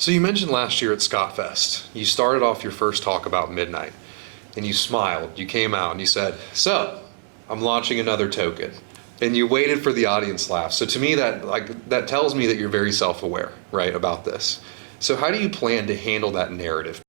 So you mentioned last year at ScottFest, you started off your first talk about Midnight, and you smiled. You came out and you said, "So, I'm launching another token." And you waited for the audience laugh. So to me, that tells me that you're very self-aware, right, about this. So how do you plan to handle that narrative?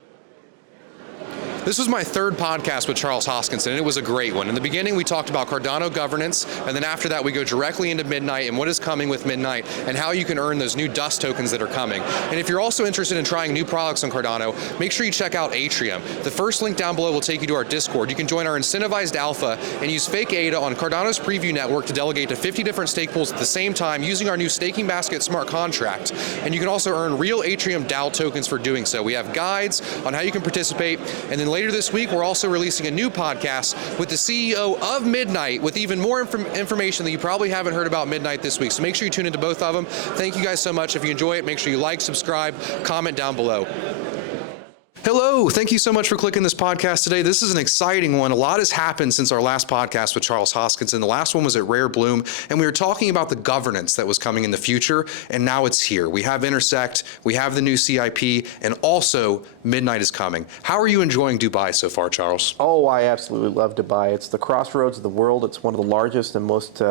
This was my third podcast with Charles Hoskinson, and it was a great one. In the beginning, we talked about Cardano governance, and then after that, we go directly into Midnight and what is coming with Midnight and how you can earn those new Dust tokens that are coming. And if you're also interested in trying new products on Cardano, make sure you check out Atrium. The first link down below will take you to our Discord. You can join our incentivized alpha and use fake ADA on Cardano's preview network to delegate to 50 different stake pools at the same time using our new Staking Basket smart contract. And you can also earn real Atrium DAO tokens for doing so. We have guides on how you can participate, and then later this week, we're also releasing a new podcast with the CEO of Midnight with even more information that you probably haven't heard about Midnight this week. So make sure you tune into both of them. Thank you guys so much. If you enjoy it, make sure you like, subscribe, comment down below. Hello, thank you so much for clicking this podcast today. This is an exciting one. A lot has happened since our last podcast with Charles Hoskinson. The last one was at Rare Bloom, and we were talking about the governance that was coming in the future, and now it's here. We have Intersect, we have the new CIP, and also Midnight is coming. How are you enjoying Dubai so far, Charles? Oh, I absolutely love Dubai. It's the crossroads of the world. It's one of the largest and most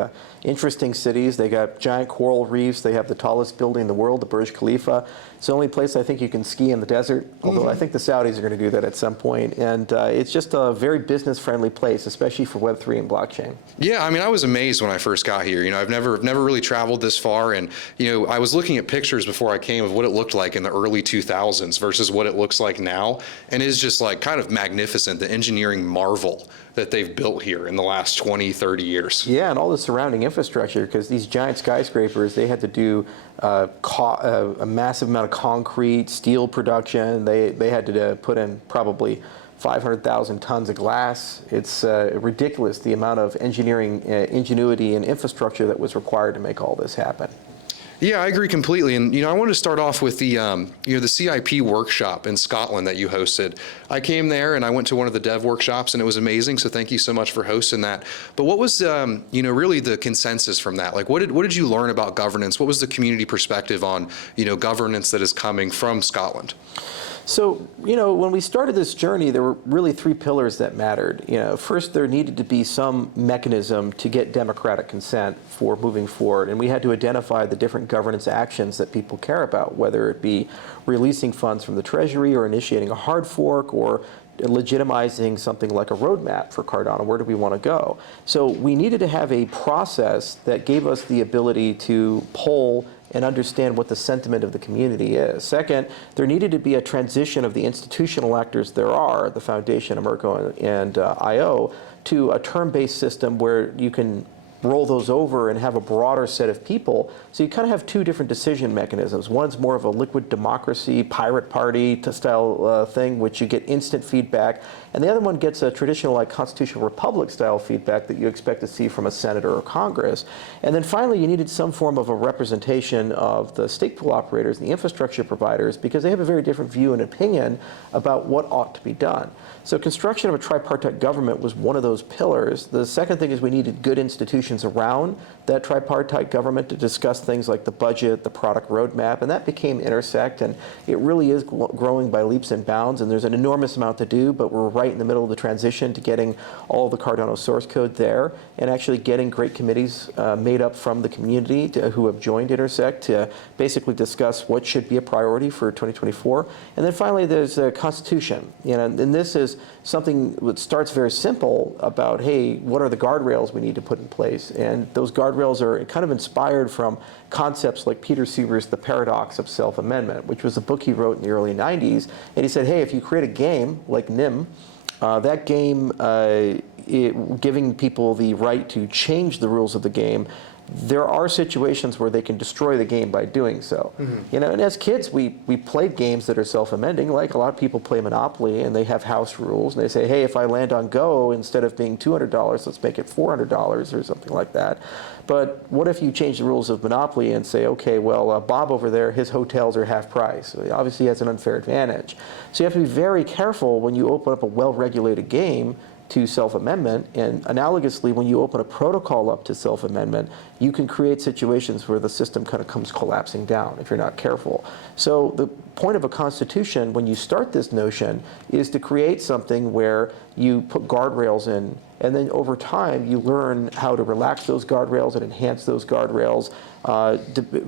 interesting cities. They got giant coral reefs. They have the tallest building in the world, the Burj Khalifa. It's the only place I think you can ski in the desert, although I think the Saudis are going to do that at some point. And it's just a very business-friendly place, especially for Web3 and blockchain. Yeah, I mean, I was amazed when I first got here. You know, I've never really traveled this far, and you know, I was looking at pictures before I came of what it looked like in the early 2000s versus what it looks like now, and it's just like kind of magnificent, the engineering marvel that they've built here in the last 20, 30 years. Yeah, and all the surrounding infrastructure, because these giant skyscrapers, they had to do a massive amount of concrete, steel production. They had to put in probably 500,000 tons of glass. It's ridiculous the amount of engineering ingenuity and infrastructure that was required to make all this happen. Yeah, I agree completely. And, you know, I wanted to start off with the, you know, the CIP workshop in Scotland that you hosted. I came there and I went to one of the dev workshops and it was amazing. So thank you so much for hosting that. But what was, you know, really the consensus from that? Like, what did you learn about governance? What was the community perspective on, you know, governance that is coming from Scotland? So, you know, when we started this journey, there were really three pillars that mattered. You know, first, there needed to be some mechanism to get democratic consent for moving forward. And we had to identify the different governance actions that people care about, whether it be releasing funds from the Treasury or initiating a hard fork or legitimizing something like a roadmap for Cardano. Where do we want to go? So we needed to have a process that gave us the ability to poll and understand what the sentiment of the community is. Second, there needed to be a transition of the institutional actors there are, the Foundation, Amerco, and IO, to a term-based system where you can roll those over and have a broader set of people. So you kind of have two different decision mechanisms. One's more of a liquid democracy, pirate party style thing, which you get instant feedback. And the other one gets a traditional like constitutional republic style feedback that you expect to see from a senator or Congress. And then finally, you needed some form of a representation of the stake pool operators and the infrastructure providers because they have a very different view and opinion about what ought to be done. So construction of a tripartite government was one of those pillars. The second thing is we needed good institutions around that tripartite government to discuss things like the budget, the product roadmap, and that became Intersect, and it really is growing by leaps and bounds, and there's an enormous amount to do, but we're right in the middle of the transition to getting all the Cardano source code there and actually getting great committees made up from the community who have joined Intersect to basically discuss what should be a priority for 2024. And then finally, there's a constitution, you know, and this is something that starts very simple about, hey, what are the guardrails we need to put in place? And those guardrails are kind of inspired from concepts like Peter Sieber's The Paradox of Self-Amendment, which was a book he wrote in the early 90s. And he said, hey, if you create a game like NIM, that game giving people the right to change the rules of the game, there are situations where they can destroy the game by doing so. You know, and as kids, we played games that are self-amending, like a lot of people play Monopoly and they have house rules and they say, hey, if I land on Go, instead of being $200, let's make it $400 or something like that. But what if you change the rules of Monopoly and say, okay, well, Bob over there, his hotels are half price. So obviously he has an unfair advantage. So you have to be very careful when you open up a well-regulated game to self-amendment, and analogously, when you open a protocol up to self-amendment, you can create situations where the system kind of comes collapsing down if you're not careful. So the point of a constitution, when you start this notion, is to create something where you put guardrails in, and then over time you learn how to relax those guardrails and enhance those guardrails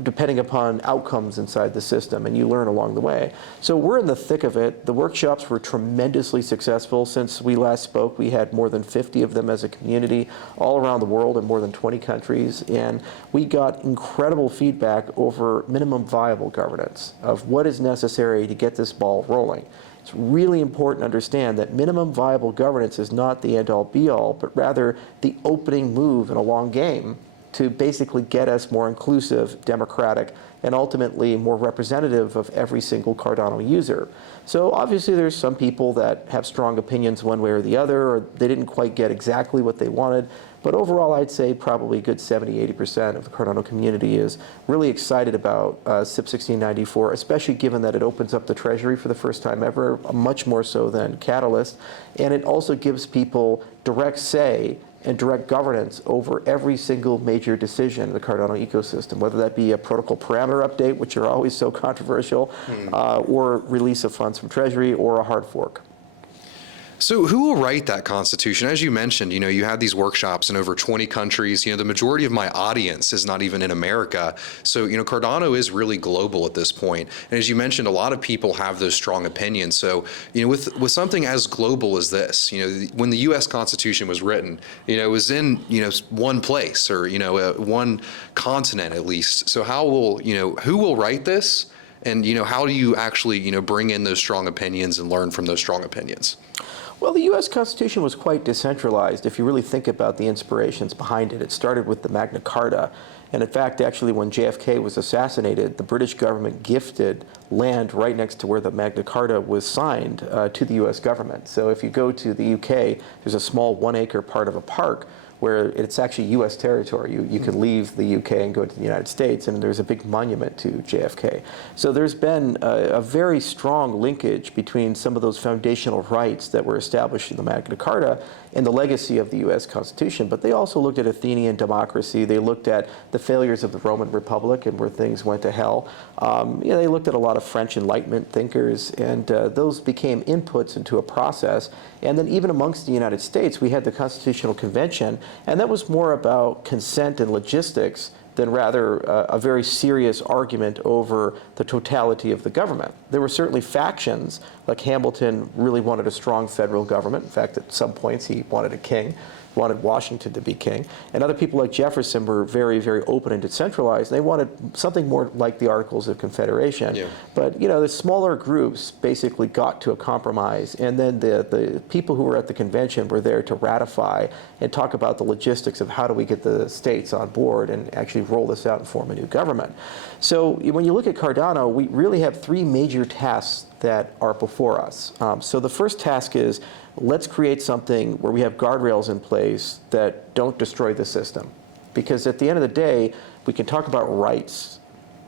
depending upon outcomes inside the system, and you learn along the way. So we're in the thick of it. The workshops were tremendously successful. Since we last spoke, we had more than 50 of them as a community all around the world in more than 20 countries, and we got incredible feedback over minimum viable governance of what is necessary to get this ball rolling. It's really important to understand that minimum viable governance is not the end-all be-all, but rather the opening move in a long game to basically get us more inclusive, democratic, and ultimately more representative of every single Cardano user. So obviously there's some people that have strong opinions one way or the other, or they didn't quite get exactly what they wanted. But overall, I'd say probably a good 70–80% of the Cardano community is really excited about CIP 1694, especially given that it opens up the Treasury for the first time ever, much more so than Catalyst. And it also gives people direct say and direct governance over every single major decision in the Cardano ecosystem, whether that be a protocol parameter update, which are always so controversial, or release of funds from Treasury, or a hard fork. So who will write that constitution? As you mentioned, you had these workshops in over 20 countries. The majority of my audience is not even in America. So, Cardano is really global at this point. And as you mentioned, a lot of people have those strong opinions. So, with something as global as this, when the U.S. Constitution was written, it was in, one place or, one continent at least. So how will, who will write this? And, how do you actually, bring in those strong opinions and learn from those strong opinions? Well, the U.S. Constitution was quite decentralized if you really think about the inspirations behind it. It started with the Magna Carta. And in fact, actually, when JFK was assassinated, the British government gifted land right next to where the Magna Carta was signed to the U.S. government. So if you go to the UK, there's a small 1-acre part of a park where it's actually U.S. territory. You can leave the UK and go to the United States, and there's a big monument to JFK. So there's been a very strong linkage between some of those foundational rights that were established in the Magna Carta and the legacy of the U.S. Constitution. But they also looked at Athenian democracy. They looked at the failures of the Roman Republic and where things went to hell. They looked at a lot of French Enlightenment thinkers, and those became inputs into a process. And then even amongst the United States, we had the Constitutional Convention, and that was more about consent and logistics than rather a very serious argument over the totality of the government. There were certainly factions, like Hamilton really wanted a strong federal government. In fact, at some points he wanted a king, wanted Washington to be king. And other people like Jefferson were very, very open and decentralized. They wanted something more like the Articles of Confederation. Yeah. But the smaller groups basically got to a compromise, and then the people who were at the convention were there to ratify and talk about the logistics of how do we get the states on board and actually roll this out and form a new government. So when you look at Cardano, we really have three major tasks that are before us. So the first task is, let's create something where we have guardrails in place that don't destroy the system. Because at the end of the day, we can talk about rights,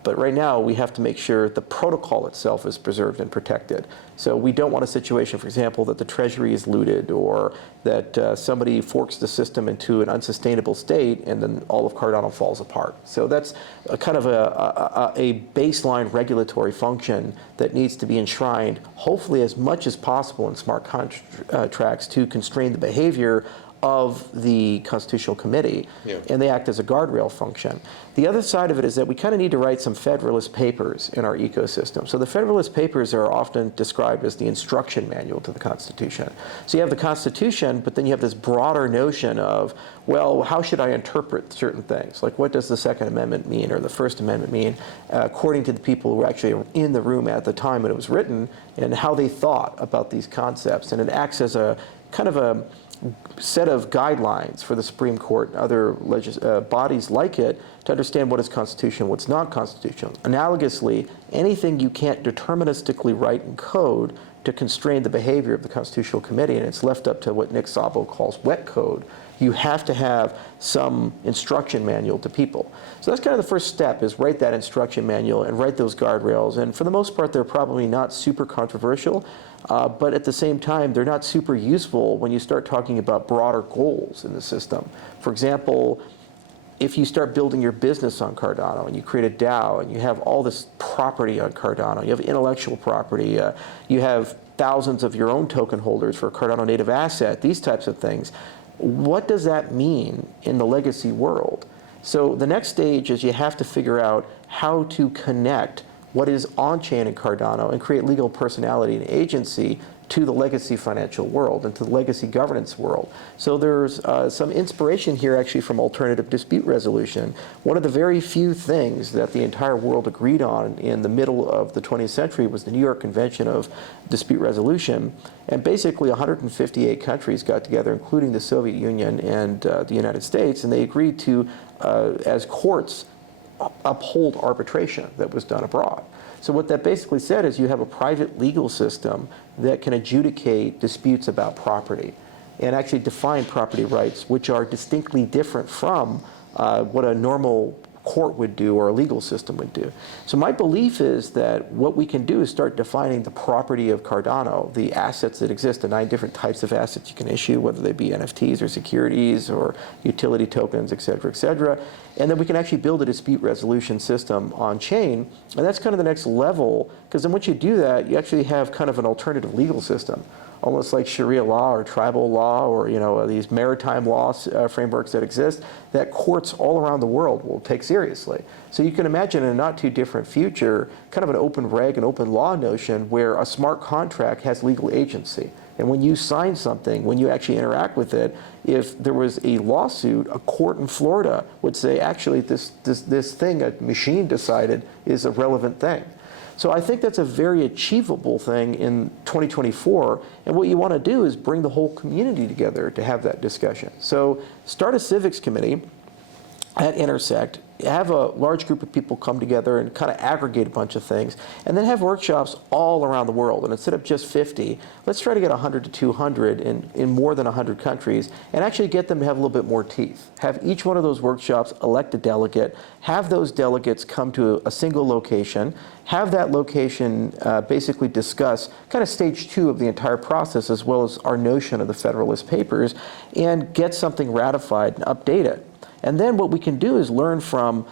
but right now we have to make sure the protocol itself is preserved and protected. So we don't want a situation, for example, that the Treasury is looted, or that somebody forks the system into an unsustainable state and then all of Cardano falls apart. So that's a kind of a baseline regulatory function that needs to be enshrined, hopefully as much as possible in smart contracts to constrain the behavior of the Constitutional Committee, and they act as a guardrail function. The other side of it is that we kind of need to write some Federalist Papers in our ecosystem. So the Federalist Papers are often described as the instruction manual to the Constitution. So you have the Constitution, but then you have this broader notion of, well, how should I interpret certain things? Like, what does the Second Amendment mean, or the First Amendment mean, according to the people who were actually in the room at the time when it was written, and how they thought about these concepts. And it acts as a kind of a set of guidelines for the Supreme Court and other bodies like it to understand what is constitutional, what's not constitutional. Analogously, anything you can't deterministically write in code to constrain the behavior of the Constitutional Committee, and it's left up to what Nick Szabo calls wet code, You have to have some instruction manual to people. So that's kind of the first step, is write that instruction manual and write those guardrails. And for the most part, they're probably not super controversial, but at the same time, they're not super useful when you start talking about broader goals in the system. For example, if you start building your business on Cardano and you create a DAO and you have all this property on Cardano, you have intellectual property, you have thousands of your own token holders for a Cardano native asset, these types of things, what does that mean in the legacy world? So the next stage is you have to figure out how to connect what is on-chain in Cardano and create legal personality and agency to the legacy financial world and to the legacy governance world. So there's some inspiration here actually from alternative dispute resolution. One of the very few things that the entire world agreed on in the middle of the 20th century was the New York Convention of Dispute Resolution. And basically 158 countries got together, including the Soviet Union and the United States, and they agreed to, as courts, uphold arbitration that was done abroad. So what that basically said is you have a private legal system that can adjudicate disputes about property and actually define property rights, which are distinctly different from what a normal court would do or a legal system would do. So my belief is that what we can do is start defining the property of Cardano, the assets that exist, the 9 different types of assets you can issue, whether they be NFTs or securities or utility tokens, et cetera, and then we can actually build a dispute resolution system on chain, and that's kind of the next level, because then once you do that, you actually have kind of an alternative legal system, almost like Sharia law or tribal law or these maritime laws frameworks that exist that courts all around the world will take seriously. So you can imagine in a not too different future kind of an open reg and open law notion where a smart contract has legal agency. And when you sign something, when you actually interact with it, if there was a lawsuit, a court in Florida would say, actually, this thing a machine decided is a relevant thing. So I think that's a very achievable thing in 2024. And what you want to do is bring the whole community together to have that discussion. So start a civics committee at Intersect, have a large group of people come together and kind of aggregate a bunch of things, and then have workshops all around the world. And instead of just 50, let's try to get 100 to 200 in more than 100 countries, and actually get them to have a little bit more teeth. Have each one of those workshops elect a delegate, have those delegates come to a single location, have that location basically discuss kind of stage 2 of the entire process, as well as our notion of the Federalist Papers, and get something ratified and update it. And then what we can do is learn from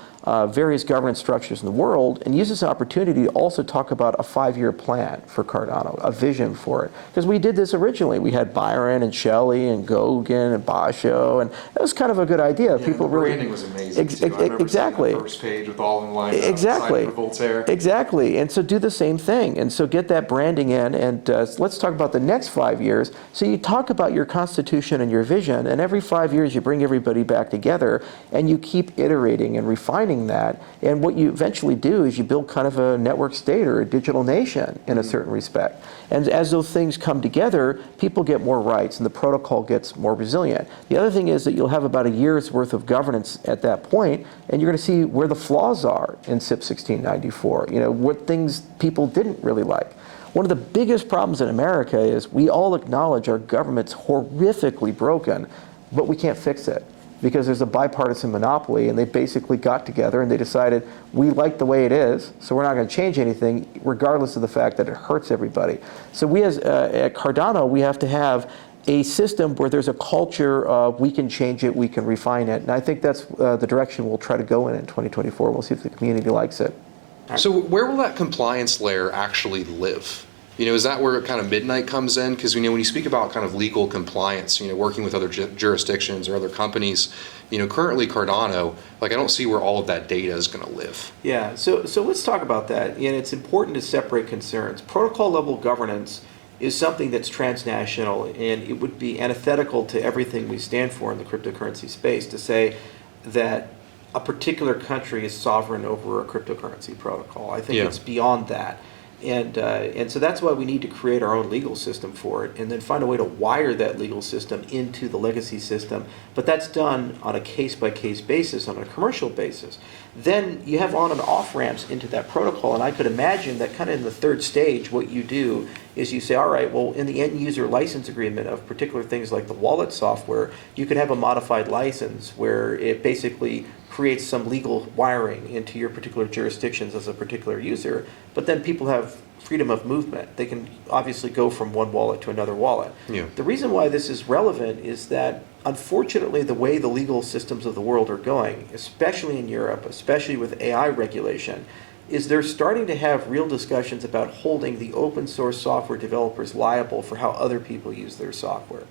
various governance structures in the world and use this opportunity to also talk about a 5-year plan for Cardano, a vision for it. Because we did this originally. We had Byron and Shelley and Gauguin and Basho, and that was kind of a good idea. Yeah, People the really branding was amazing. Too. I remember exactly. seeing the first page with all in line. Exactly. For Voltaire. Exactly. And so do the same thing. And so get that branding in, and let's talk about the next 5 years. So you talk about your constitution and your vision, and every 5 years you bring everybody back together, and you keep iterating and refining that. And what you eventually do is you build kind of a network state or a digital nation in a certain respect. And as those things come together, people get more rights and the protocol gets more resilient. The other thing is that you'll have about a year's worth of governance at that point, and you're going to see where the flaws are in CIP 1694, what things people didn't really like. One of the biggest problems in America is we all acknowledge our government's horrifically broken, but we can't fix it, because there's a bipartisan monopoly, and they basically got together and they decided we like the way it is, so we're not going to change anything, regardless of the fact that it hurts everybody. So we at Cardano, we have to have a system where there's a culture of we can change it, we can refine it, and I think that's the direction we'll try to go in 2024. We'll see if the community likes it. So where will that compliance layer actually live? Is that where kind of Midnight comes in? Because when you speak about kind of legal compliance, working with other jurisdictions or other companies, currently Cardano, I don't see where all of that data is going to live. Yeah, so let's talk about that. And it's important to separate concerns. Protocol level governance is something that's transnational, and it would be antithetical to everything we stand for in the cryptocurrency space to say that a particular country is sovereign over a cryptocurrency protocol. I think it's beyond that. And so that's why we need to create our own legal system for it, and then find a way to wire that legal system into the legacy system. But that's done on a case-by-case basis, on a commercial basis. Then you have on and off ramps into that protocol, and I could imagine that kind of in the third stage, what you do is you say, all right, well, in the end user license agreement of particular things like the wallet software, you could have a modified license where it basically creates some legal wiring into your particular jurisdictions as a particular user, but then people have freedom of movement. They can obviously go from one wallet to another wallet. Yeah. The reason why this is relevant is that, unfortunately, the way the legal systems of the world are going, especially in Europe, especially with AI regulation, is they're starting to have real discussions about holding the open source software developers liable for how other people use their software.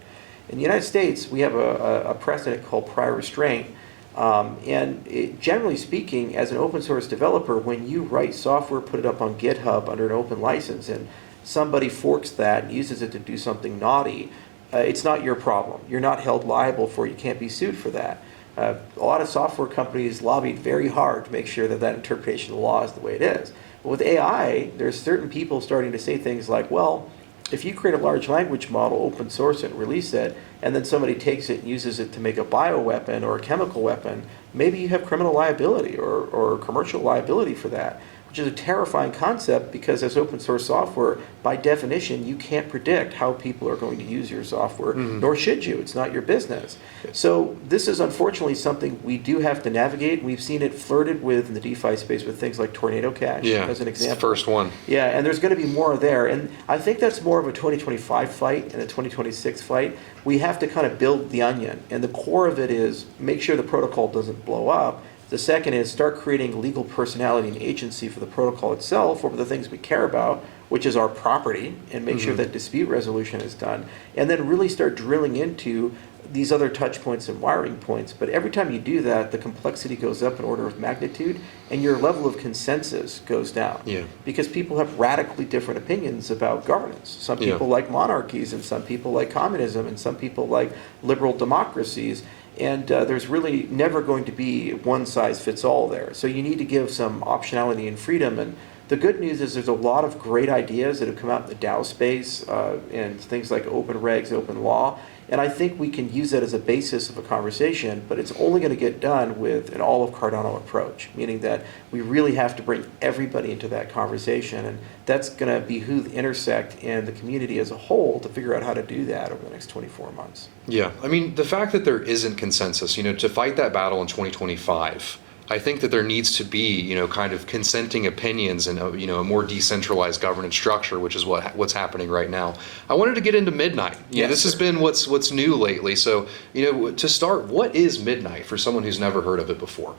In the United States, we have a precedent called prior restraint. Generally speaking, as an open source developer, when you write software, put it up on GitHub under an open license, and somebody forks that and uses it to do something naughty, it's not your problem. You're not held liable for it. You can't be sued for that. A lot of software companies lobbied very hard to make sure that that interpretation of the law is the way it is. But with AI, there's certain people starting to say things like, well, if you create a large language model, open source it, release it, and then somebody takes it and uses it to make a bioweapon or a chemical weapon, maybe you have criminal liability or commercial liability for that, which is a terrifying concept because as open source software, by definition, you can't predict how people are going to use your software, nor should you. It's not your business. So this is unfortunately something we do have to navigate. We've seen it flirted with in the DeFi space with things like Tornado Cash as an It's example. the first one. Yeah, and there's going to be more there. And I think that's more of a 2025 fight and a 2026 fight. We have to kind of build the onion. And the core of it is make sure the protocol doesn't blow up. The second is start creating legal personality and agency for the protocol itself over the things we care about, which is our property, and make sure that dispute resolution is done. And then really start drilling into these other touch points and wiring points. But every time you do that, the complexity goes up in order of magnitude, and your level of consensus goes down. Yeah. Because people have radically different opinions about governance. Some people like monarchies, and some people like communism, and some people like liberal democracies. And there's really never going to be one size fits all there. So you need to give some optionality and freedom. And the good news is there's a lot of great ideas that have come out in the DAO space and things like open regs, open law. And I think we can use that as a basis of a conversation, but it's only going to get done with an all of Cardano approach, meaning that we really have to bring everybody into that conversation. And that's going to behoove Intersect and the community as a whole to figure out how to do that over the next 24 months. Yeah, I mean, the fact that there isn't consensus, to fight that battle in 2025, I think that there needs to be, kind of consenting opinions and, a more decentralized governance structure, which is what's happening right now. I wanted to get into Midnight. This has been what's new lately. So, to start, what is Midnight for someone who's never heard of it before?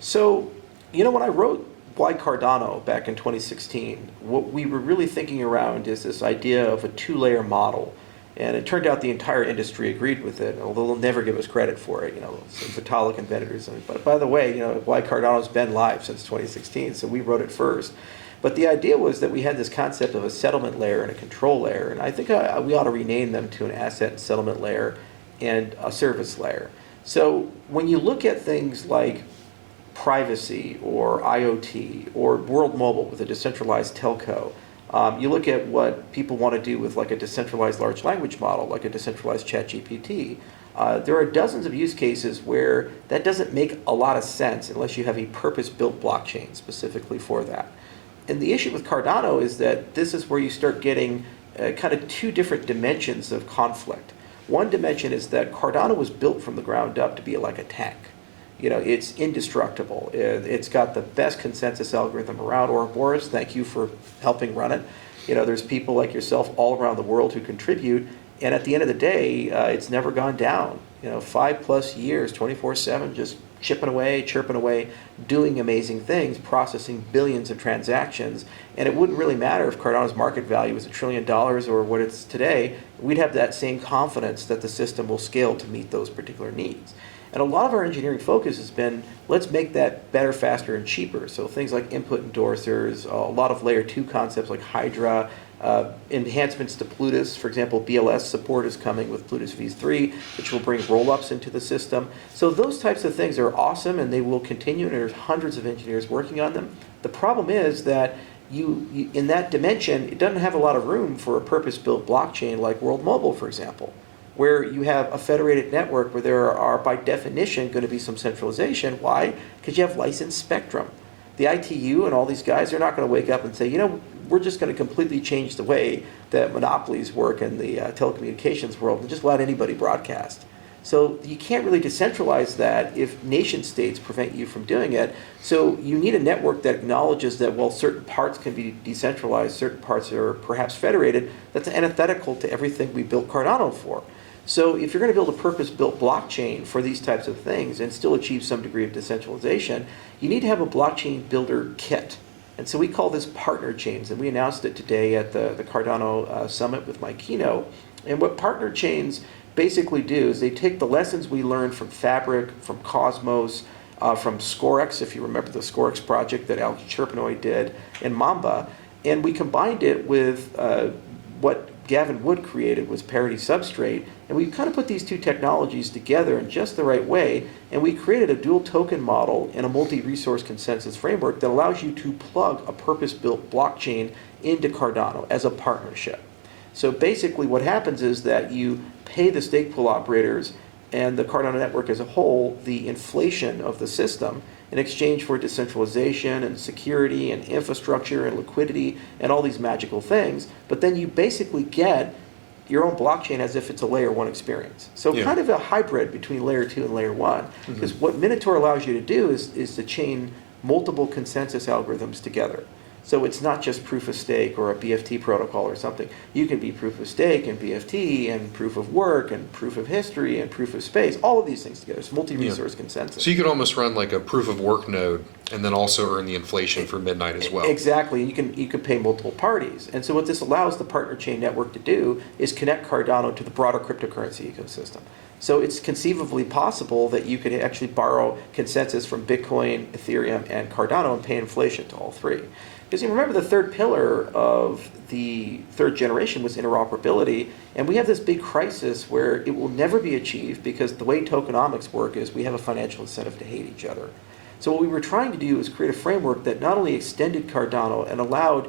So, when I wrote Why Cardano back in 2016, what we were really thinking around is this idea of a two-layer model. And it turned out the entire industry agreed with it, although they'll never give us credit for it. Some Vitalik competitors. But by the way, Why Cardano's been live since 2016, so we wrote it first. But the idea was that we had this concept of a settlement layer and a control layer, and I think we ought to rename them to an asset and settlement layer and a service layer. So when you look at things like privacy or IoT or World Mobile with a decentralized telco, you look at what people want to do with like a decentralized large language model, like a decentralized ChatGPT. There are dozens of use cases where that doesn't make a lot of sense unless you have a purpose-built blockchain specifically for that. And the issue with Cardano is that this is where you start getting kind of two different dimensions of conflict. One dimension is that Cardano was built from the ground up to be like a tank. It's indestructible. It's got the best consensus algorithm around. Ouroboros, thank you for helping run it. There's people like yourself all around the world who contribute. And at the end of the day, it's never gone down. 5+ years, 24/7, just chipping away, chirping away, doing amazing things, processing billions of transactions. And it wouldn't really matter if Cardano's market value was $1 trillion or what it's today. We'd have that same confidence that the system will scale to meet those particular needs. And a lot of our engineering focus has been, let's make that better, faster, and cheaper. So things like input endorsers, a lot of layer 2 concepts like Hydra, enhancements to Plutus. For example, BLS support is coming with Plutus v3, which will bring roll-ups into the system. So those types of things are awesome, and they will continue, and there's hundreds of engineers working on them. The problem is that in that dimension, it doesn't have a lot of room for a purpose-built blockchain like World Mobile, for example, where you have a federated network where there are, by definition, going to be some centralization. Why? Because you have licensed spectrum. The ITU and all these guys are not going to wake up and say, we're just going to completely change the way that monopolies work in the telecommunications world and just let anybody broadcast. So you can't really decentralize that if nation states prevent you from doing it. So you need a network that acknowledges that while certain parts can be decentralized, certain parts are perhaps federated, that's antithetical to everything we built Cardano for. So if you're going to build a purpose-built blockchain for these types of things and still achieve some degree of decentralization, you need to have a blockchain builder kit. And so we call this partner chains, and we announced it today at the Cardano Summit with Mike Kino. And what partner chains basically do is they take the lessons we learned from Fabric, from Cosmos, from Scorex, if you remember the Scorex project that Alex Cherpenoy did, and Mamba, and we combined it with what Gavin Wood created was Parity Substrate, and we kind of put these two technologies together in just the right way, and we created a dual token model and a multi-resource consensus framework that allows you to plug a purpose-built blockchain into Cardano as a partnership. So basically what happens is that you pay the stake pool operators and the Cardano network as a whole the inflation of the system in exchange for decentralization and security and infrastructure and liquidity and all these magical things. But then you basically get your own blockchain as if it's a layer 1 experience. So kind of a hybrid between layer 2 and layer 1. Because what Minotaur allows you to do is to chain multiple consensus algorithms together. So it's not just proof of stake or a BFT protocol or something. You can be proof of stake and BFT and proof of work and proof of history and proof of space, all of these things together. It's multi-resource consensus. So you could almost run like a proof of work node and then also earn the inflation for Midnight as well. Exactly. You can pay multiple parties. And so what this allows the partner chain network to do is connect Cardano to the broader cryptocurrency ecosystem. So it's conceivably possible that you could actually borrow consensus from Bitcoin, Ethereum, and Cardano and pay inflation to all three. Because you remember the third pillar of the third generation was interoperability, and we have this big crisis where it will never be achieved because the way tokenomics work is we have a financial incentive to hate each other. So what we were trying to do is create a framework that not only extended Cardano and allowed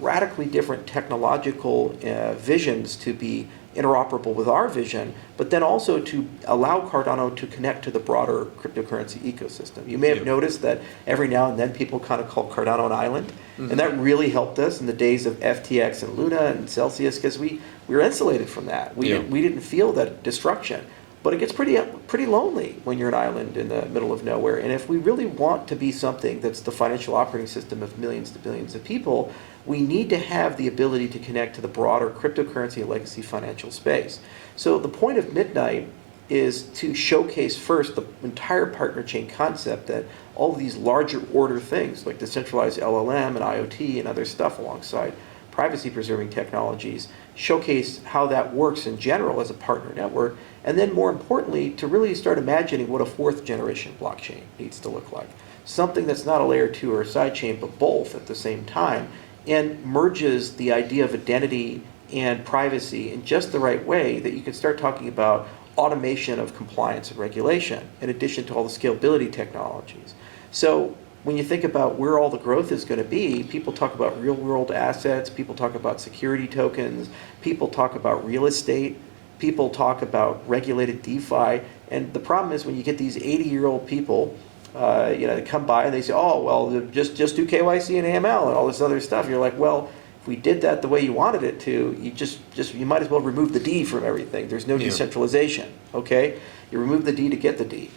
radically different technological visions to be interoperable with our vision, but then also to allow Cardano to connect to the broader cryptocurrency ecosystem. You may have noticed that every now and then people kind of call Cardano an island, and that really helped us in the days of FTX and Luna and Celsius because we were insulated from that. We didn't feel that destruction. But it gets pretty lonely when you're an island in the middle of nowhere. And if we really want to be something that's the financial operating system of millions to billions of people, we need to have the ability to connect to the broader cryptocurrency and legacy financial space. So the point of Midnight is to showcase first the entire partner chain concept, that all of these larger order things like decentralized LLM and IoT and other stuff alongside privacy preserving technologies, showcase how that works in general as a partner network, and then more importantly, to really start imagining what a fourth generation blockchain needs to look like. Something that's not a layer 2 or a sidechain, but both at the same time, and merges the idea of identity and privacy in just the right way that you can start talking about automation of compliance and regulation, in addition to all the scalability technologies. So when you think about where all the growth is going to be, people talk about real world assets, people talk about security tokens, people talk about real estate, people talk about regulated DeFi, and the problem is when you get these 80-year-old people, they come by and they say, oh, well, just do KYC and AML and all this other stuff. You're like, well, if we did that the way you wanted it to, you might as well remove the D from everything. There's no decentralization, okay? You remove the D to get the D.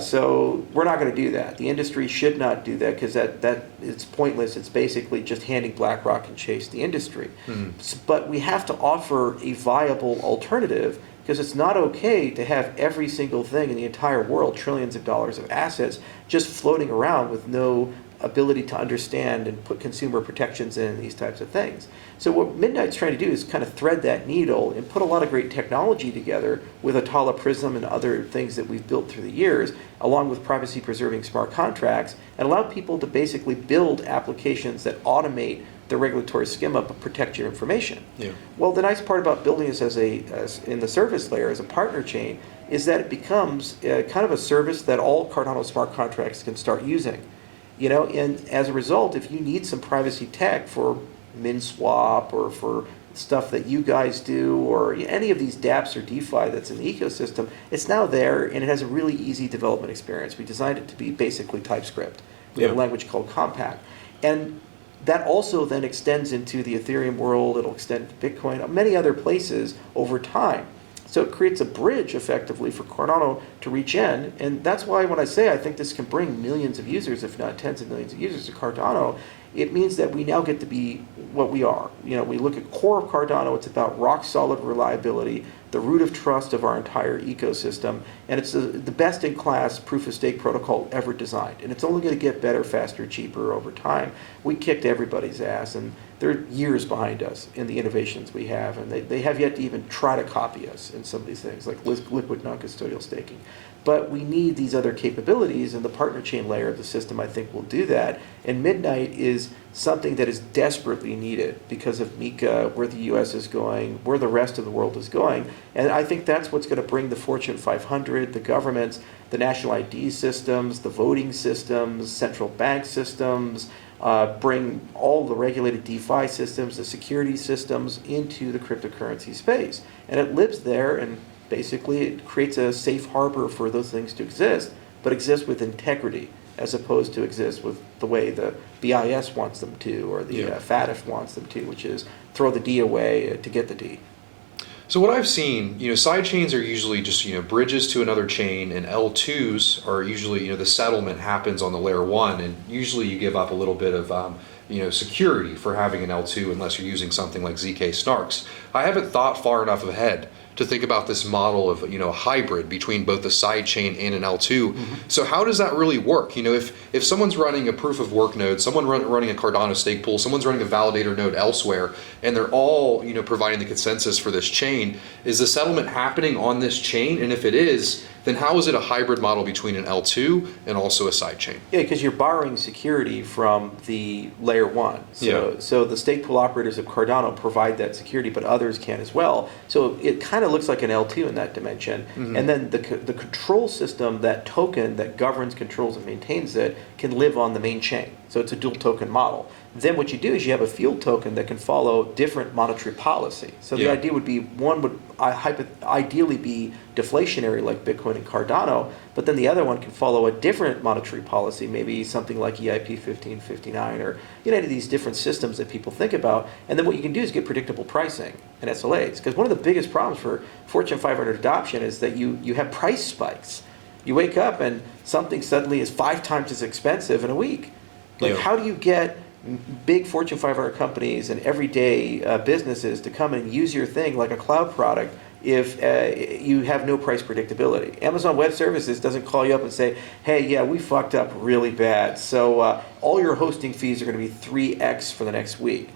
So we're not going to do that. The industry should not do that because that it's pointless. It's basically just handing BlackRock and Chase the industry. But we have to offer a viable alternative because it's not okay to have every single thing in the entire world, trillions of dollars of assets, just floating around with no ability to understand and put consumer protections in these types of things. So what Midnight's trying to do is kind of thread that needle and put a lot of great technology together with Atala Prism and other things that we've built through the years, along with privacy preserving smart contracts, and allow people to basically build applications that automate the regulatory schema but protect your information. Well, the nice part about building this as in the service layer as a partner chain is that it becomes kind of a service that all Cardano smart contracts can start using. And as a result, if you need some privacy tech for MinSwap or for stuff that you guys do or any of these dApps or DeFi that's in the ecosystem, it's now there and it has a really easy development experience. We designed it to be basically TypeScript. We have a language called Compact. And that also then extends into the Ethereum world, it'll extend to Bitcoin, many other places over time. So it creates a bridge effectively for Cardano to reach in. And that's why when I say I think this can bring millions of users, if not tens of millions of users to Cardano, it means that we now get to be what we are. We look at core of Cardano, it's about rock solid reliability, the root of trust of our entire ecosystem, and it's the best in class proof of stake protocol ever designed. And it's only going to get better, faster, cheaper over time. We kicked everybody's ass, and they're years behind us in the innovations we have, and they have yet to even try to copy us in some of these things, like liquid non-custodial staking. But we need these other capabilities, and the partner chain layer of the system, I think, will do that. And Midnight is something that is desperately needed because of MiCA, where the US is going, where the rest of the world is going. And I think that's what's going to bring the Fortune 500, the governments, the national ID systems, the voting systems, central bank systems, bring all the regulated DeFi systems, the security systems into the cryptocurrency space. And it lives there, and basically it creates a safe harbor for those things to exist, but exist with integrity, as opposed to exist with the way the BIS wants them to, or the FATF wants them to, which is throw the D away to get the D. So what I've seen, side chains are usually just, bridges to another chain, and L2s are usually, the settlement happens on the layer 1, and usually you give up a little bit of, security for having an L2 unless you're using something like ZK Snarks. I haven't thought far enough ahead to think about this model of a hybrid between both the side chain and an L2. So how does that really work? If someone's running a proof of work node, someone running a Cardano stake pool, someone's running a validator node elsewhere, and they're all providing the consensus for this chain, is the settlement happening on this chain? And if it is, then how is it a hybrid model between an L2 and also a side chain? Yeah, because you're borrowing security from the layer 1. So the stake pool operators of Cardano provide that security, but others can as well. So it kind of looks like an L2 in that dimension. And then the control system, that token that governs, controls, and maintains it, can live on the main chain. So it's a dual token model. Then what you do is you have a field token that can follow different monetary policy. So the idea would be one would ideally be deflationary like Bitcoin and Cardano, but then the other one can follow a different monetary policy, maybe something like EIP 1559 or any of these different systems that people think about. And then what you can do is get predictable pricing and SLAs. Because one of the biggest problems for Fortune 500 adoption is that you have price spikes. You wake up and something suddenly is 5 times as expensive in a week. How do you get big Fortune 500 companies and everyday businesses to come and use your thing like a cloud product if you have no price predictability? Amazon Web Services doesn't call you up and say, hey, yeah, we fucked up really bad, so all your hosting fees are going to be 3x for the next week.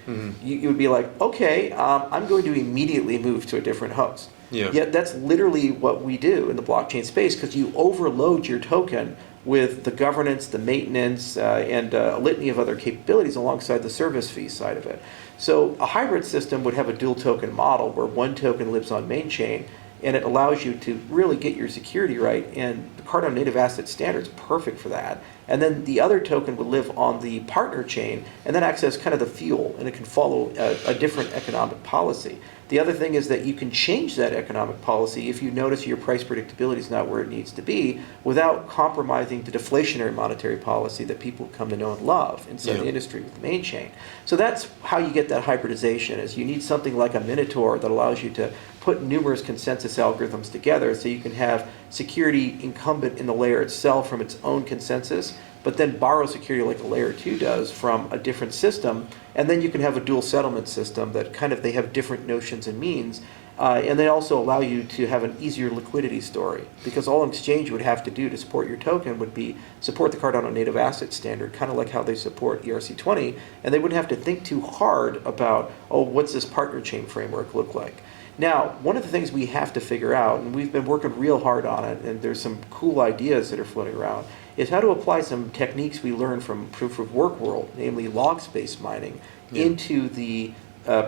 You would be like, okay, I'm going to immediately move to a different host. Yet that's literally what we do in the blockchain space, because you overload your token with the governance, the maintenance, and a litany of other capabilities alongside the service fee side of it. So a hybrid system would have a dual token model where one token lives on main chain, and it allows you to really get your security right, and the Cardano native asset standard is perfect for that. And then the other token would live on the partner chain and then access kind of the fuel, and it can follow a different economic policy. The other thing is that you can change that economic policy if you notice your price predictability is not where it needs to be, without compromising the deflationary monetary policy that people come to know and love inside the industry with the main chain. So that's how you get that hybridization, is you need something like a Minotaur that allows you to put numerous consensus algorithms together so you can have security incumbent in the layer itself from its own consensus, but then borrow security like a layer 2 does from a different system, and then you can have a dual settlement system that they have different notions and means, and they also allow you to have an easier liquidity story, because all an exchange would have to do to support your token would be support the Cardano native asset standard, kind of like how they support ERC20, and they wouldn't have to think too hard about, what's this partner chain framework look like? Now, one of the things we have to figure out, and we've been working real hard on it, and there's some cool ideas that are floating around, is how to apply some techniques we learned from proof of work world, namely log space mining, into the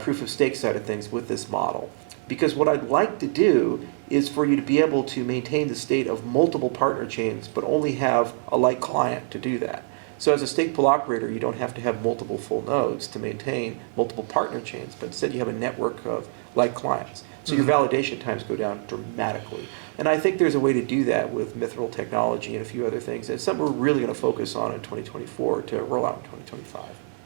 proof of stake side of things with this model. Because what I'd like to do is for you to be able to maintain the state of multiple partner chains, but only have a light client to do that. So as a stake pool operator, you don't have to have multiple full nodes to maintain multiple partner chains, but instead you have a network of like clients. So your validation times go down dramatically. And I think there's a way to do that with Mithril technology and a few other things. It's something we're really going to focus on in 2024 to roll out in 2025.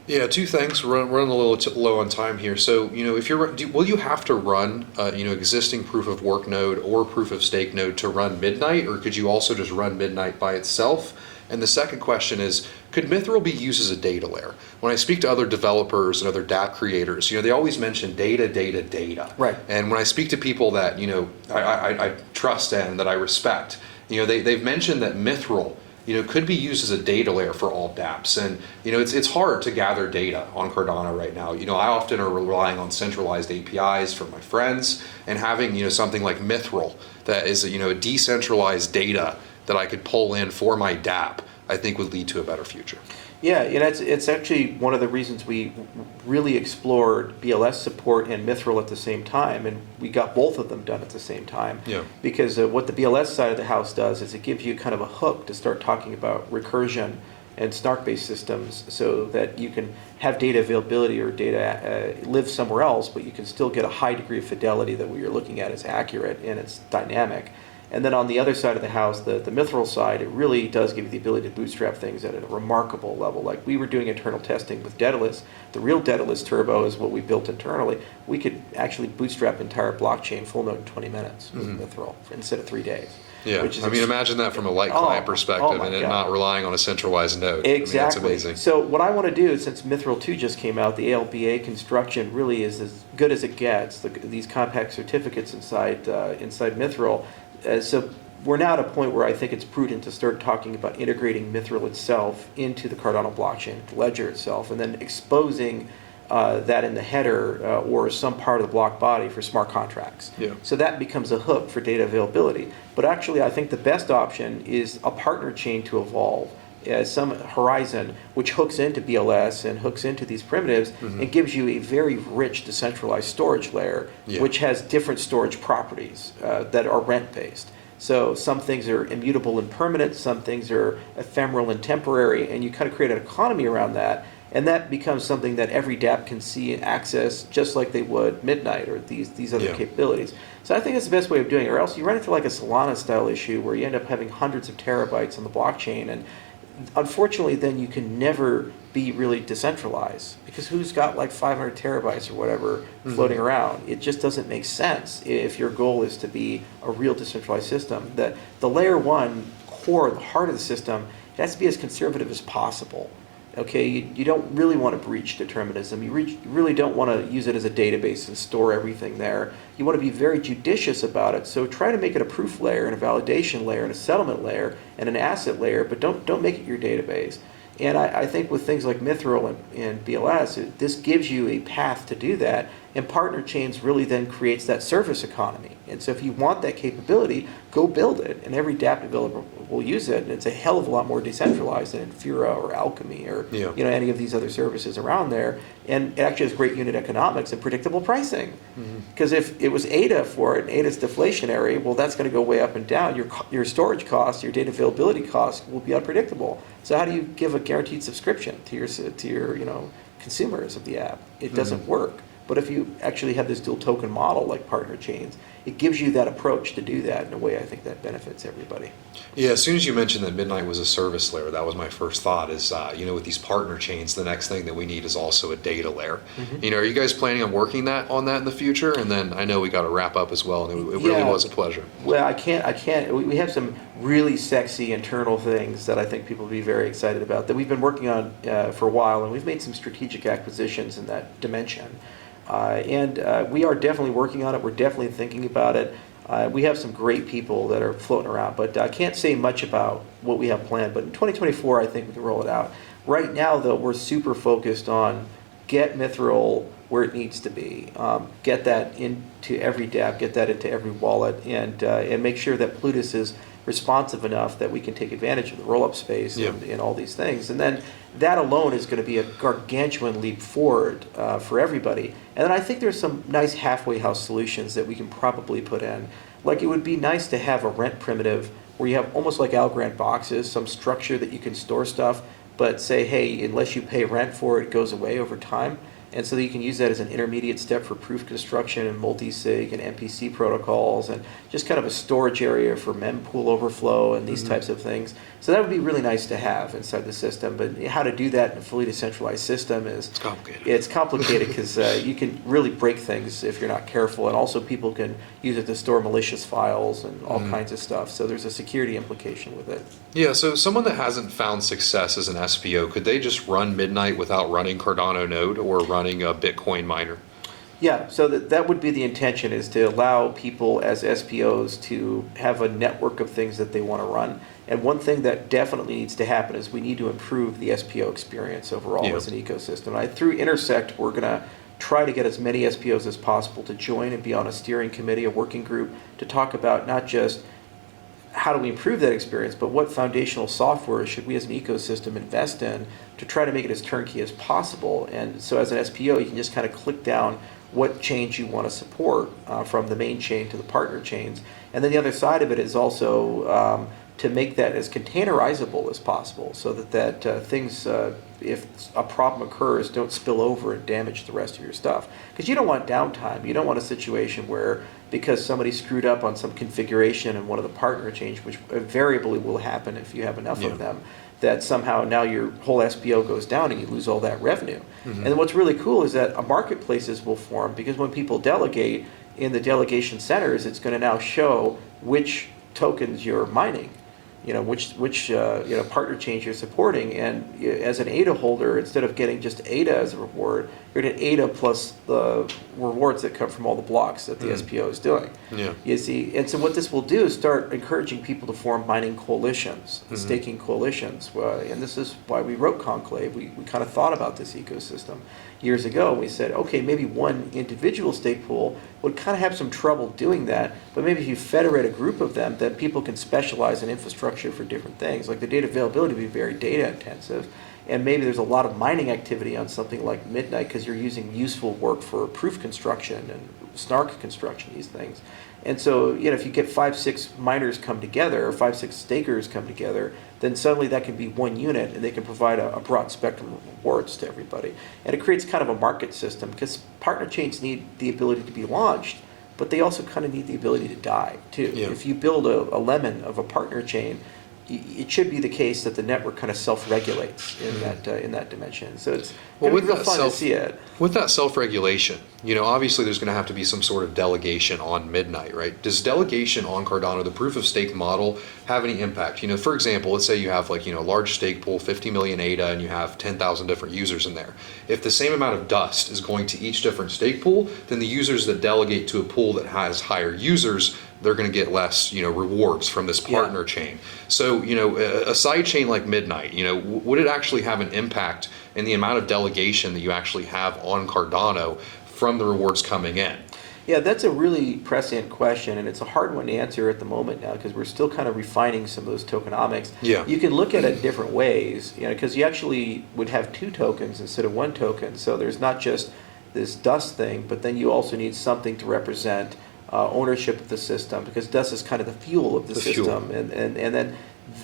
Yeah, two things. We're running a little low on time here. So, if you're, will you have to run, existing proof of work node or proof of stake node to run Midnight, or could you also just run Midnight by itself? And the second question is, could Mithril be used as a data layer? When I speak to other developers and other dApp creators, they always mention data, data, data. Right. And when I speak to people that, I trust and that I respect, they've mentioned that Mithril, could be used as a data layer for all dApps. And, it's hard to gather data on Cardano right now. I often are relying on centralized APIs from my friends, and having, something like Mithril that is, a decentralized data that I could pull in for my dApp, I think would lead to a better future. Yeah, and it's actually one of the reasons we really explored BLS support and Mithril at the same time, and we got both of them done at the same time. Yeah. Because what the BLS side of the house does is it gives you kind of a hook to start talking about recursion and snark-based systems, so that you can have data availability or data live somewhere else, but you can still get a high degree of fidelity that what you're looking at is accurate and it's dynamic. And then on the other side of the house, the Mithril side, it really does give you the ability to bootstrap things at a remarkable level. Like we were doing internal testing with Daedalus. The real Daedalus Turbo is what we built internally. We could actually bootstrap entire blockchain full node in 20 minutes with Mithril instead of 3 days. Yeah, imagine that from a light client perspective, and it not relying on a centralized node. Exactly. That's amazing. So what I want to do, since Mithril 2 just came out, the ALBA construction really is as good as it gets. These compact certificates inside Mithril. So we're now at a point where I think it's prudent to start talking about integrating Mithril itself into the Cardano blockchain, the ledger itself, and then exposing that in the header or some part of the block body for smart contracts. Yeah. So that becomes a hook for data availability. But actually, I think the best option is a partner chain to evolve. Some Horizon, which hooks into BLS and hooks into these primitives and gives you a very rich decentralized storage layer, which has different storage properties that are rent-based. So some things are immutable and permanent, some things are ephemeral and temporary, and you kind of create an economy around that, and that becomes something that every dApp can see and access just like they would Midnight or these other capabilities. So I think that's the best way of doing it, or else you run into like a Solana-style issue where you end up having hundreds of terabytes on the blockchain, and unfortunately, then you can never be really decentralized, because who's got like 500 terabytes or whatever floating around? It just doesn't make sense if your goal is to be a real decentralized system. The layer one core, the heart of the system, it has to be as conservative as possible. Okay, you don't really want to breach determinism. You really don't want to use it as a database and store everything there. You want to be very judicious about it. So try to make it a proof layer and a validation layer and a settlement layer and an asset layer, but don't make it your database. And I think with things like Mithril and BLS, this gives you a path to do that. And partner chains really then creates that service economy. And so if you want that capability, go build it. And every dApp developer will use it. And it's a hell of a lot more decentralized than Infura or Alchemy or any of these other services around there. And it actually has great unit economics and predictable pricing. Because if it was ADA for it, and ADA's deflationary, well, that's going to go way up and down. Your storage costs, your data availability costs will be unpredictable. So how do you give a guaranteed subscription to your consumers of the app? It doesn't work. But if you actually have this dual token model like partner chains, it gives you that approach to do that in a way I think that benefits everybody. Yeah, as soon as you mentioned that Midnight was a service layer, that was my first thought is, with these partner chains, the next thing that we need is also a data layer. Are you guys planning on working on that in the future? And then I know we got to wrap up as well, and it really was a pleasure. Well, I can't, we have some really sexy internal things that I think people will be very excited about that we've been working on for a while, and we've made some strategic acquisitions in that dimension. We are definitely working on it. We're definitely thinking about it. We have some great people that are floating around, but I can't say much about what we have planned. But in 2024, I think we can roll it out. Right now, though, we're super focused on get Mithril where it needs to be, get that into every dApp, get that into every wallet, and make sure that Plutus is responsive enough that we can take advantage of the roll-up space and all these things. And then that alone is going to be a gargantuan leap forward for everybody. And then I think there's some nice halfway house solutions that we can probably put in. Like it would be nice to have a rent primitive where you have almost like Algorand boxes, some structure that you can store stuff, but say, hey, unless you pay rent for it, it goes away over time. And so that you can use that as an intermediate step for proof construction and multi-sig and MPC protocols, and just kind of a storage area for mempool overflow and these types of things. So that would be really nice to have inside the system. But how to do that in a fully decentralized system is It's complicated. It's complicated because you can really break things if you're not careful, and also people can use it to store malicious files and all kinds of stuff. So there's a security implication with it. Yeah, so someone that hasn't found success as an SPO, could they just run Midnight without running Cardano node or running a Bitcoin miner? Yeah, so that would be the intention, is to allow people as SPOs to have a network of things that they want to run. And one thing that definitely needs to happen is we need to improve the SPO experience overall Yeah. as an ecosystem. Through Intersect, we're going to try to get as many SPOs as possible to join and be on a steering committee, a working group, to talk about not just how do we improve that experience, but what foundational software should we as an ecosystem invest in to try to make it as turnkey as possible. And so as an SPO, you can just kind of click down what chains you want to support, from the main chain to the partner chains. And then the other side of it is also to make that as containerizable as possible, so that things, if a problem occurs, don't spill over and damage the rest of your stuff. Because you don't want downtime. You don't want a situation where, because somebody screwed up on some configuration in one of the partner chains, which invariably will happen if you have enough of them, that somehow now your whole SPO goes down and you lose all that revenue. And then what's really cool is that marketplaces will form, because when people delegate in the delegation centers, it's going to now show which tokens you're mining, which partner chains you're supporting. And as an ADA holder, instead of getting just ADA as a reward, you're getting ADA plus the rewards that come from all the blocks that the SPO is doing. Yeah. You see, and so what this will do is start encouraging people to form mining coalitions, staking coalitions. And this is why we wrote Conclave. We kind of thought about this ecosystem years ago. We said, okay, maybe one individual stake pool would kind of have some trouble doing that, but maybe if you federate a group of them, then people can specialize in infrastructure for different things. Like the data availability would be very data intensive, and maybe there's a lot of mining activity on something like Midnight because you're using useful work for proof construction and snark construction, these things. And so, if you get 5-6 miners come together, or 5-6 stakers come together, then suddenly that can be one unit, and they can provide a broad spectrum of rewards to everybody. And it creates kind of a market system, because partner chains need the ability to be launched, but they also kind of need the ability to die, too. Yeah. If you build a lemon of a partner chain, it should be the case that the network kind of self-regulates in that dimension. So it's going to be real fun to see it. With that self-regulation, obviously there's going to have to be some sort of delegation on Midnight, right? Does delegation on Cardano, the proof of stake model, have any impact? For example, let's say you have a large stake pool, 50 million ADA, and you have 10,000 different users in there. If the same amount of dust is going to each different stake pool, then the users that delegate to a pool that has higher users, they're going to get less, rewards from this partner chain. So, a side chain like Midnight, would it actually have an impact in the amount of delegation that you actually have on Cardano from the rewards coming in? Yeah, that's a really prescient question, and it's a hard one to answer at the moment now, because we're still kind of refining some of those tokenomics. Yeah. You can look at it different ways, because you actually would have 2 tokens instead of 1 token. So there's not just this dust thing, but then you also need something to represent ownership of the system, because dust is kind of the fuel of the system. And then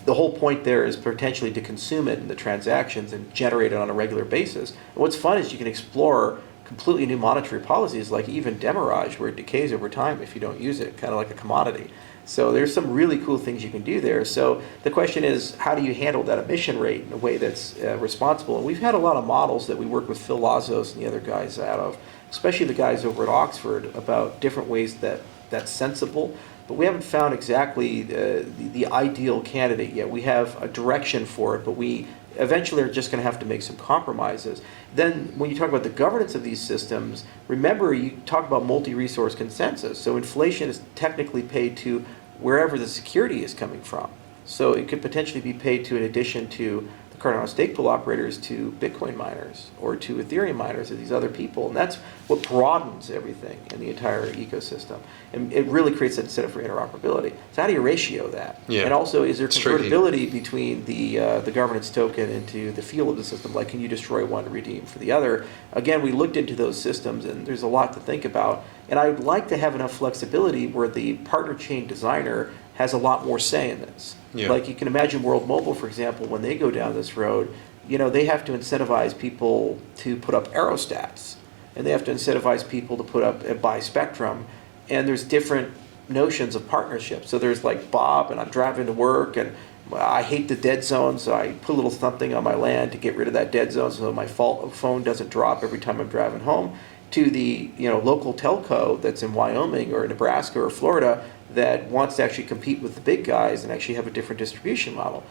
the whole point there is potentially to consume it in the transactions and generate it on a regular basis. And what's fun is you can explore completely new monetary policies, like even demurrage, where it decays over time if you don't use it, kind of like a commodity. So there's some really cool things you can do there. So the question is, how do you handle that emission rate in a way that's responsible? And we've had a lot of models that we work with Phil Lazos and the other guys out of, especially the guys over at Oxford, about different ways that that's sensible. But we haven't found exactly the ideal candidate yet. We have a direction for it, but we eventually are just going to have to make some compromises. Then when you talk about the governance of these systems, remember you talk about multi-resource consensus. So inflation is technically paid to wherever the security is coming from. So it could potentially be paid to, in addition to the Cardano stake pool operators, to Bitcoin miners or to Ethereum miners or these other people. And that's what broadens everything in the entire ecosystem. And it really creates an incentive for interoperability. So how do you ratio that? Yeah. And also, is there It's tricky. convertibility between the governance token into the feel of the system? Like, can you destroy one to redeem for the other? Again, we looked into those systems, and there's a lot to think about. And I would like to have enough flexibility where the partner chain designer has a lot more say in this. Yeah. Like, you can imagine World Mobile, for example, when they go down this road, they have to incentivize people to put up aerostats, and they have to incentivize people to put up a buy spectrum, and there's different notions of partnership. So there's like Bob, and I'm driving to work, and I hate the dead zone, so I put a little something on my land to get rid of that dead zone so my phone doesn't drop every time I'm driving home, to the local telco that's in Wyoming or Nebraska or Florida that wants to actually compete with the big guys and actually have a different distribution model.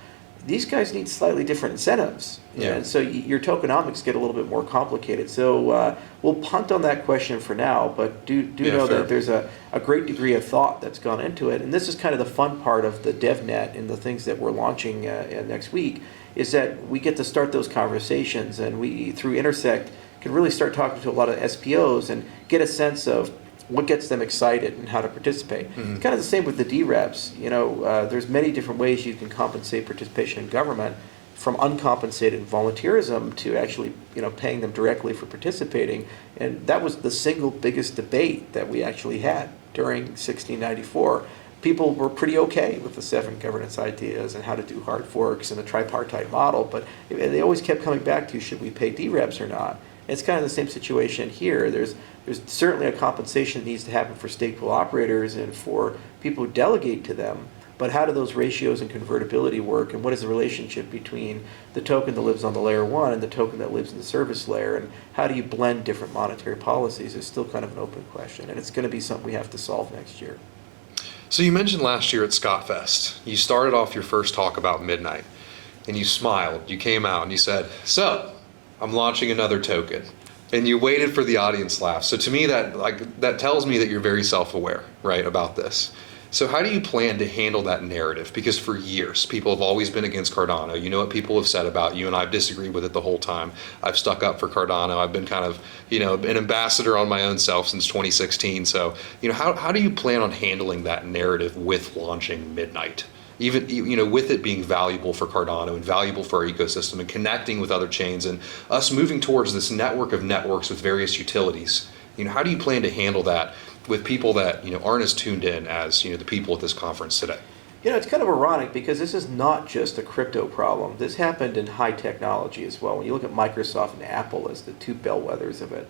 These guys need slightly different incentives, and so your tokenomics get a little bit more complicated. So we'll punt on that question for now, but do know fair. that there's a great degree of thought that's gone into it, and this is kind of the fun part of the DevNet and the things that we're launching next week, is that we get to start those conversations, and we, through Intersect, can really start talking to a lot of SPOs and get a sense of what gets them excited and how to participate. It's kind of the same with the DREPs. There's many different ways you can compensate participation in government, from uncompensated volunteerism to actually paying them directly for participating. And that was the single biggest debate that we actually had during 1694. People were pretty okay with the 7 governance ideas and how to do hard forks and the tripartite model, but they always kept coming back to, should we pay DREPs or not? It's kind of the same situation here. There's certainly a compensation that needs to happen for stake pool operators and for people who delegate to them, but how do those ratios and convertibility work, and what is the relationship between the token that lives on the layer 1 and the token that lives in the service layer, and how do you blend different monetary policies is still kind of an open question, and it's going to be something we have to solve next year. So you mentioned last year at ScottFest, you started off your first talk about midnight, and you smiled. You came out and you said, "So, I'm launching another token." And you waited for the audience laugh. So to me, that tells me that you're very self-aware, right, about this. So how do you plan to handle that narrative? Because for years, people have always been against Cardano. You know what people have said about you, and I've disagreed with it the whole time. I've stuck up for Cardano. I've been kind of, an ambassador on my own self since 2016. So, how do you plan on handling that narrative with launching Midnight? Even with it being valuable for Cardano and valuable for our ecosystem and connecting with other chains and us moving towards this network of networks with various utilities. How do you plan to handle that with people that aren't as tuned in as the people at this conference today? It's kind of ironic because this is not just a crypto problem. This happened in high technology as well. When you look at Microsoft and Apple as the two bellwethers of it.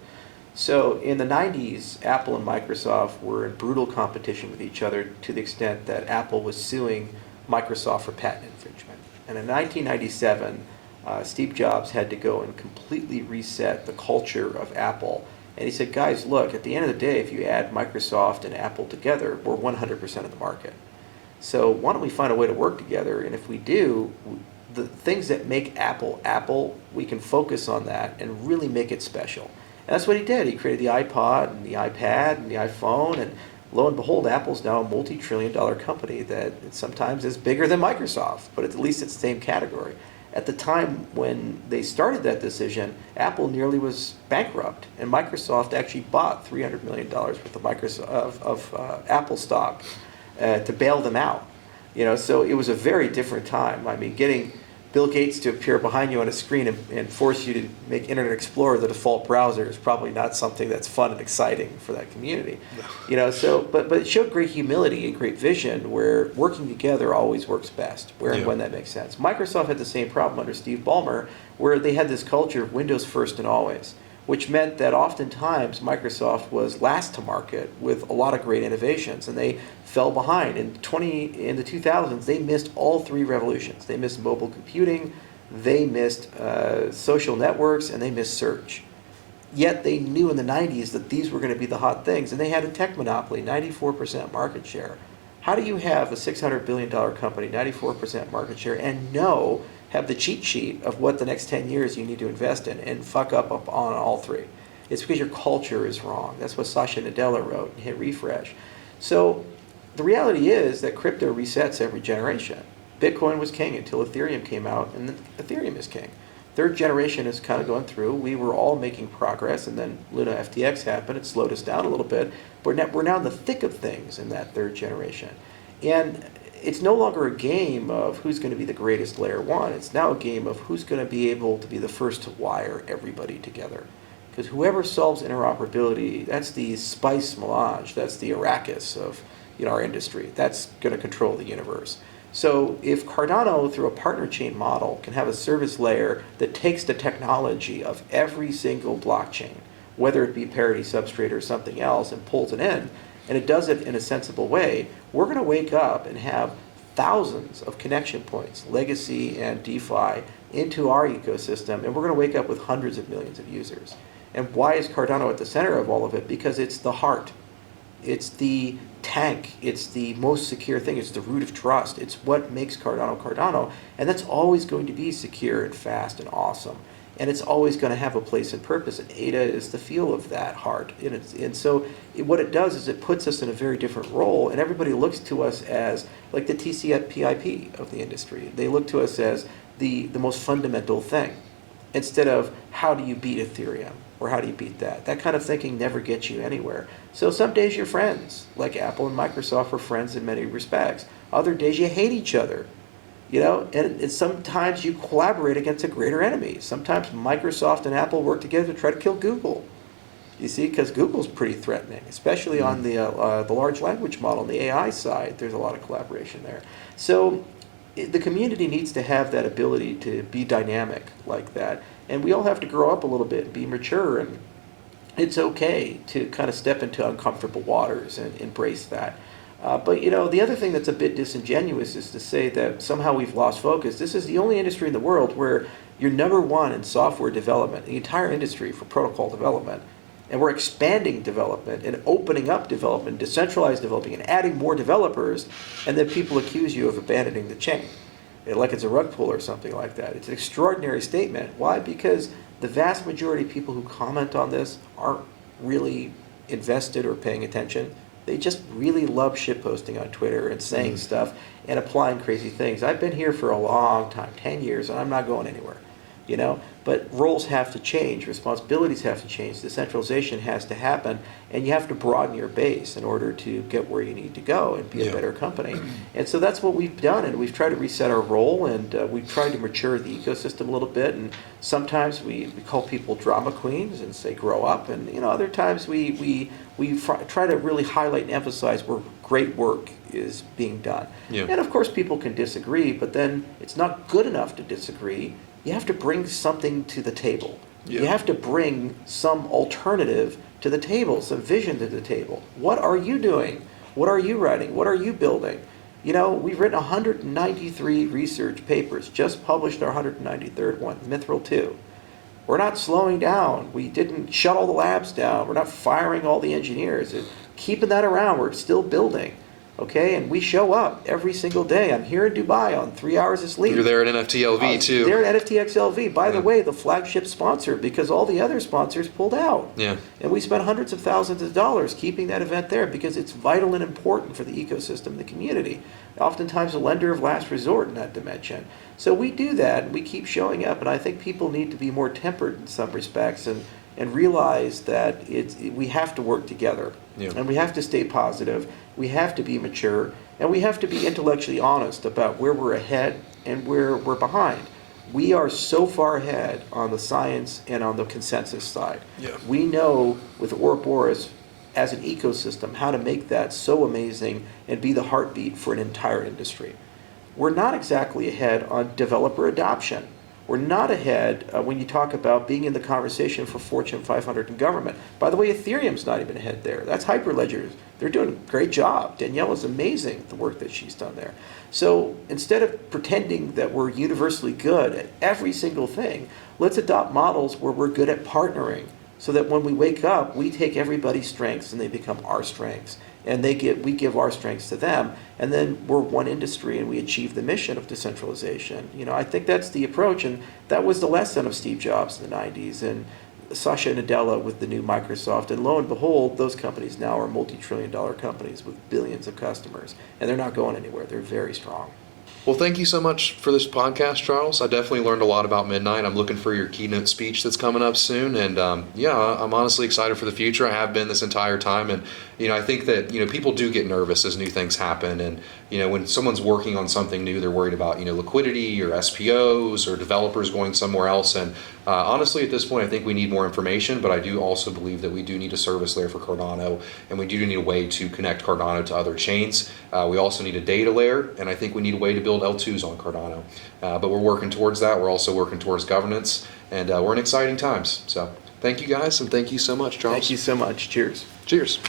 So in the 90s, Apple and Microsoft were in brutal competition with each other to the extent that Apple was suing Microsoft for patent infringement. And in 1997, Steve Jobs had to go and completely reset the culture of Apple. And he said, guys, look, at the end of the day, if you add Microsoft and Apple together, we're 100% of the market. So why don't we find a way to work together? And if we do, the things that make Apple Apple, we can focus on that and really make it special. And that's what he did. He created the iPod and the iPad and the iPhone, and lo and behold, Apple's now a multi-trillion-dollar company that sometimes is bigger than Microsoft, but at least it's the same category. At the time when they started that decision, Apple nearly was bankrupt, and Microsoft actually bought $300 million worth of Apple stock to bail them out. So it was a very different time. I mean, getting Bill Gates to appear behind you on a screen and force you to make Internet Explorer the default browser is probably not something that's fun and exciting for that community. But it showed great humility and great vision where working together always works best, where and when that makes sense. Microsoft had the same problem under Steve Ballmer, where they had this culture of Windows first and always, which meant that oftentimes Microsoft was last to market with a lot of great innovations, and they fell behind. In the 2000s, they missed all 3 revolutions. They missed mobile computing, they missed social networks, and they missed search. Yet they knew in the 90s that these were going to be the hot things, and they had a tech monopoly, 94% market share. How do you have a $600 billion company, 94% market share, and have the cheat sheet of what the next 10 years you need to invest in and fuck up on all 3? It's because your culture is wrong. That's what Satya Nadella wrote and hit refresh. So the reality is that crypto resets every generation. Bitcoin was king until Ethereum came out, and then Ethereum is king. 3rd generation is kind of going through. We were all making progress, and then Luna FTX happened. It slowed us down a little bit. But we're now in the thick of things in that 3rd generation. And it's no longer a game of who's going to be the greatest layer 1. It's now a game of who's going to be able to be the first to wire everybody together. Because whoever solves interoperability, that's the spice melange, that's the Arrakis of our industry. That's going to control the universe. So if Cardano, through a partner chain model, can have a service layer that takes the technology of every single blockchain, whether it be Parity Substrate or something else, and pulls it in, and it does it in a sensible way, we're going to wake up and have thousands of connection points, legacy and DeFi, into our ecosystem, and we're going to wake up with hundreds of millions of users. And why is Cardano at the center of all of it? Because it's the heart. It's the tank. It's the most secure thing. It's the root of trust. It's what makes Cardano Cardano, and that's always going to be secure and fast and awesome. And it's always going to have a place and purpose. And ADA is the feel of that heart. And so what it does is it puts us in a very different role, and everybody looks to us as like the TCP/IP of the industry. They look to us as the most fundamental thing, instead of how do you beat Ethereum or how do you beat that. That kind of thinking never gets you anywhere. So some days you're friends, like Apple and Microsoft are friends in many respects. Other days you hate each other. And sometimes you collaborate against a greater enemy. Sometimes Microsoft and Apple work together to try to kill Google. You see, because Google's pretty threatening, especially on the large language model, on the AI side. There's a lot of collaboration there. So the community needs to have that ability to be dynamic like that. And we all have to grow up a little bit and be mature. And it's okay to kind of step into uncomfortable waters and embrace that. But the other thing that's a bit disingenuous is to say that somehow we've lost focus. This is the only industry in the world where you're number one in software development, the entire industry for protocol development. And we're expanding development and opening up development, decentralized developing, and adding more developers, and then people accuse you of abandoning the chain, like it's a rug pull or something like that. It's an extraordinary statement. Why? Because the vast majority of people who comment on this aren't really invested or paying attention. They just really love shitposting on Twitter and saying stuff and applying crazy things. I've been here for a long time, 10 years, and I'm not going anywhere. But roles have to change, responsibilities have to change, decentralization has to happen, and you have to broaden your base in order to get where you need to go and be a better company. And so that's what we've done, and we've tried to reset our role, and we've tried to mature the ecosystem a little bit, and sometimes we call people drama queens and say grow up, and other times we try to really highlight and emphasize where great work is being done. And of course people can disagree, but then it's not good enough to disagree. You have to bring something to the table. You have to bring some alternative to the table, some vision to the table. What are you doing? What are you writing? What are you building? We've written 193 research papers, just published our 193rd one, Mithril 2. We're not slowing down. We didn't shut all the labs down. We're not firing all the engineers. And keeping that around, we're still building. Okay, and we show up every single day. I'm here in Dubai on 3 hours of sleep. You're there at NFTLV too. They're at NFTXLV. By the way, the flagship sponsor, because all the other sponsors pulled out. And we spent hundreds of thousands of dollars keeping that event there because it's vital and important for the ecosystem and the community. Oftentimes a lender of last resort in that dimension. So we do that, and we keep showing up, and I think people need to be more tempered in some respects and realize that we have to work together. And we have to stay positive. We have to be mature, and we have to be intellectually honest about where we're ahead and where we're behind. We are so far ahead on the science and on the consensus side. We know with Ouroboros as an ecosystem how to make that so amazing and be the heartbeat for an entire industry. We're not exactly ahead on developer adoption. We're not ahead when you talk about being in the conversation for Fortune 500 in government. By the way, Ethereum's not even ahead there. That's Hyperledger. They're doing a great job. Danielle is amazing, the work that she's done there. So instead of pretending that we're universally good at every single thing, let's adopt models where we're good at partnering so that when we wake up, we take everybody's strengths and they become our strengths. And we give our strengths to them, and then we're one industry and we achieve the mission of decentralization. I think that's the approach, and that was the lesson of Steve Jobs in the 90s and Satya Nadella with the new Microsoft, and lo and behold, those companies now are multi-trillion-dollar companies with billions of customers, and they're not going anywhere. They're very strong. Well, thank you so much for this podcast, Charles. I definitely learned a lot about Midnight. I'm looking for your keynote speech that's coming up soon. And I'm honestly excited for the future. I have been this entire time. And, I think that, people do get nervous as new things happen. And, when someone's working on something new, they're worried about, liquidity or SPOs or developers going somewhere else. And honestly, at this point, I think we need more information, but I do also believe that we do need a service layer for Cardano, and we do need a way to connect Cardano to other chains. We also need a data layer, and I think we need a way to build L2s on Cardano. But we're working towards that. We're also working towards governance, and we're in exciting times. So thank you guys, and thank you so much, Charles. Thank you so much. Cheers. Cheers.